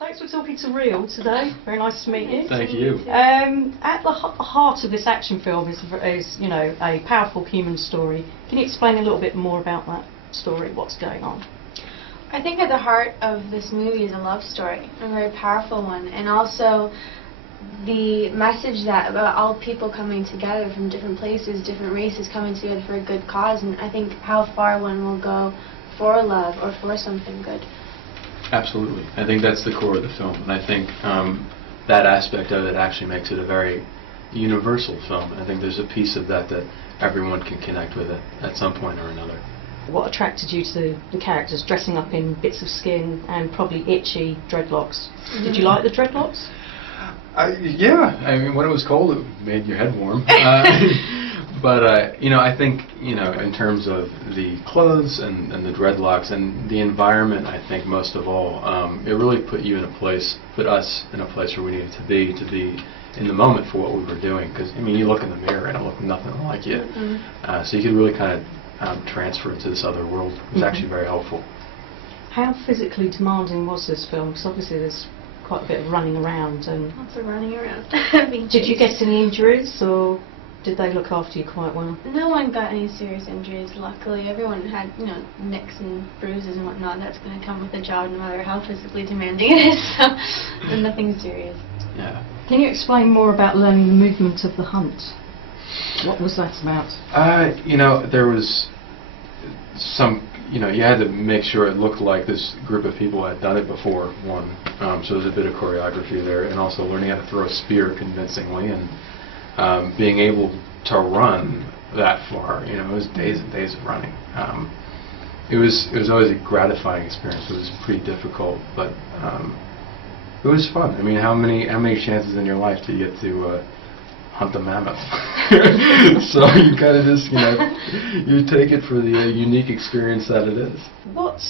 Thanks for talking to Real today. Very nice to meet you. Thank you. At the heart of this action film is you know, a powerful human story. Can you explain a little bit more about that story? What's going on? I think at the heart of this movie is a love story, a very powerful one, and also the message that about all people coming together from different places, different races coming together for a good cause, and I think how far one will go for love or for something good. Absolutely. I think that's the core of the film, and I think that aspect of it actually makes it a very universal film. I think there's a piece of that that everyone can connect with it at some point or another. What attracted you to the characters dressing up in bits of skin and probably itchy dreadlocks? Did you like the dreadlocks? Yeah, I mean, when it was cold, it made your head warm. But you know, I think, you know, in terms of the clothes and the dreadlocks and the environment, I think most of all, it really put us in a place where we needed to be in the moment for what we were doing. Because I mean, you look in the mirror and it looked nothing like you. So you could really kind of transfer into this other world. It was actually very helpful. How physically demanding was this film? Because obviously there's quite a bit of running around and... Lots of running around. Did you get any injuries, or did they look after you quite well? No one got any serious injuries, luckily. Everyone had, you know, nicks and bruises and whatnot. That's going to come with the job no matter how physically demanding it is, so nothing serious. Yeah. Can you explain more about learning the movement of the hunt? What was that about? You know, there was some, you know, you had to make sure it looked like this group of people had done it before, one. So there's a bit of choreography there, and also learning how to throw a spear convincingly, and being able to run that far. You know, it was days and days of running. It was always a gratifying experience. It was pretty difficult, but it was fun. I mean, how many chances in your life do you get to hunt a mammoth? So you kind of just, you know, you take it for the unique experience that it is. What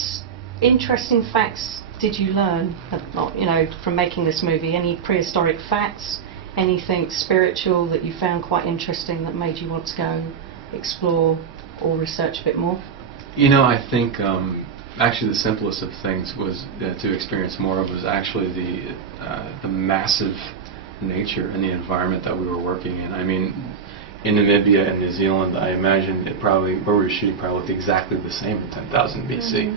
interesting facts did you learn, you know, from making this movie? Any prehistoric facts? Anything spiritual that you found quite interesting that made you want to go explore or research a bit more? You know, I think actually the simplest of things was to experience more of was actually the massive nature and the environment that we were working in. I mean, in Namibia and New Zealand, I imagine it probably, where we were shooting, probably looked exactly the same in 10,000 BC.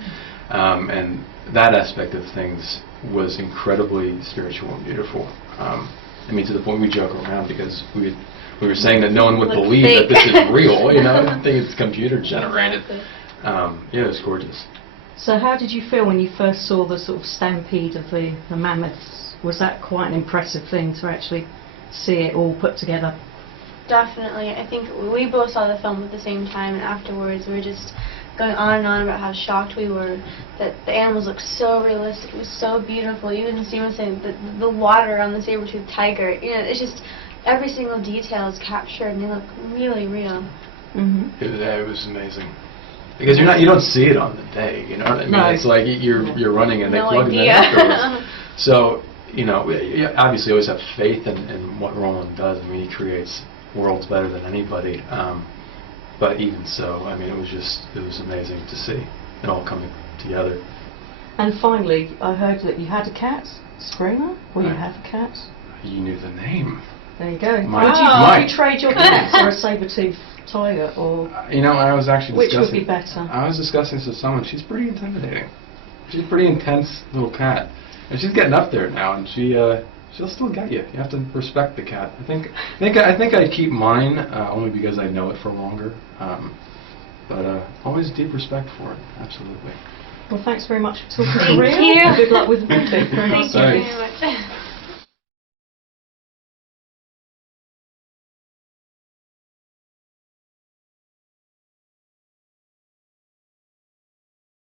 And that aspect of things was incredibly spiritual and beautiful. I mean, to the point we joke around because we were saying that no one would believe that this is real. You know, I didn't think it's computer generated. Yeah, it was gorgeous. So how did you feel when you first saw the sort of stampede of the mammoths? Was that quite an impressive thing to actually see it all put together? Definitely. I think we both saw the film at the same time, and afterwards we were just going on and on about how shocked we were that the animals looked so realistic. It was so beautiful. You even see them saying the water on the saber-toothed tiger. You know, it's just every single detail is captured, and they look really real. It was amazing. Because you don't see it on the day, you know what I mean? No. It's like you're running and they plug it in afterwards. So, you know, you obviously always have faith in what Roland does. I mean, he creates worlds better than anybody. But even so, I mean, it was amazing to see it all coming together. And finally, I heard that you had a cat, Screamer. Well, you have a cat. You knew the name. There you go. Mike. Would you trade your cat for a saber-toothed tiger, or you know, I was actually which would be better? I was discussing this with someone. She's pretty intimidating. She's a pretty intense little cat, and she's getting up there now, and she'll still get you. You have to respect the cat. I think I'd keep mine only because I know it for longer. But always deep respect for it. Absolutely. Well, thanks very much for talking to Thank Real. you. Good luck with the movie. Very nice. Thank you very much.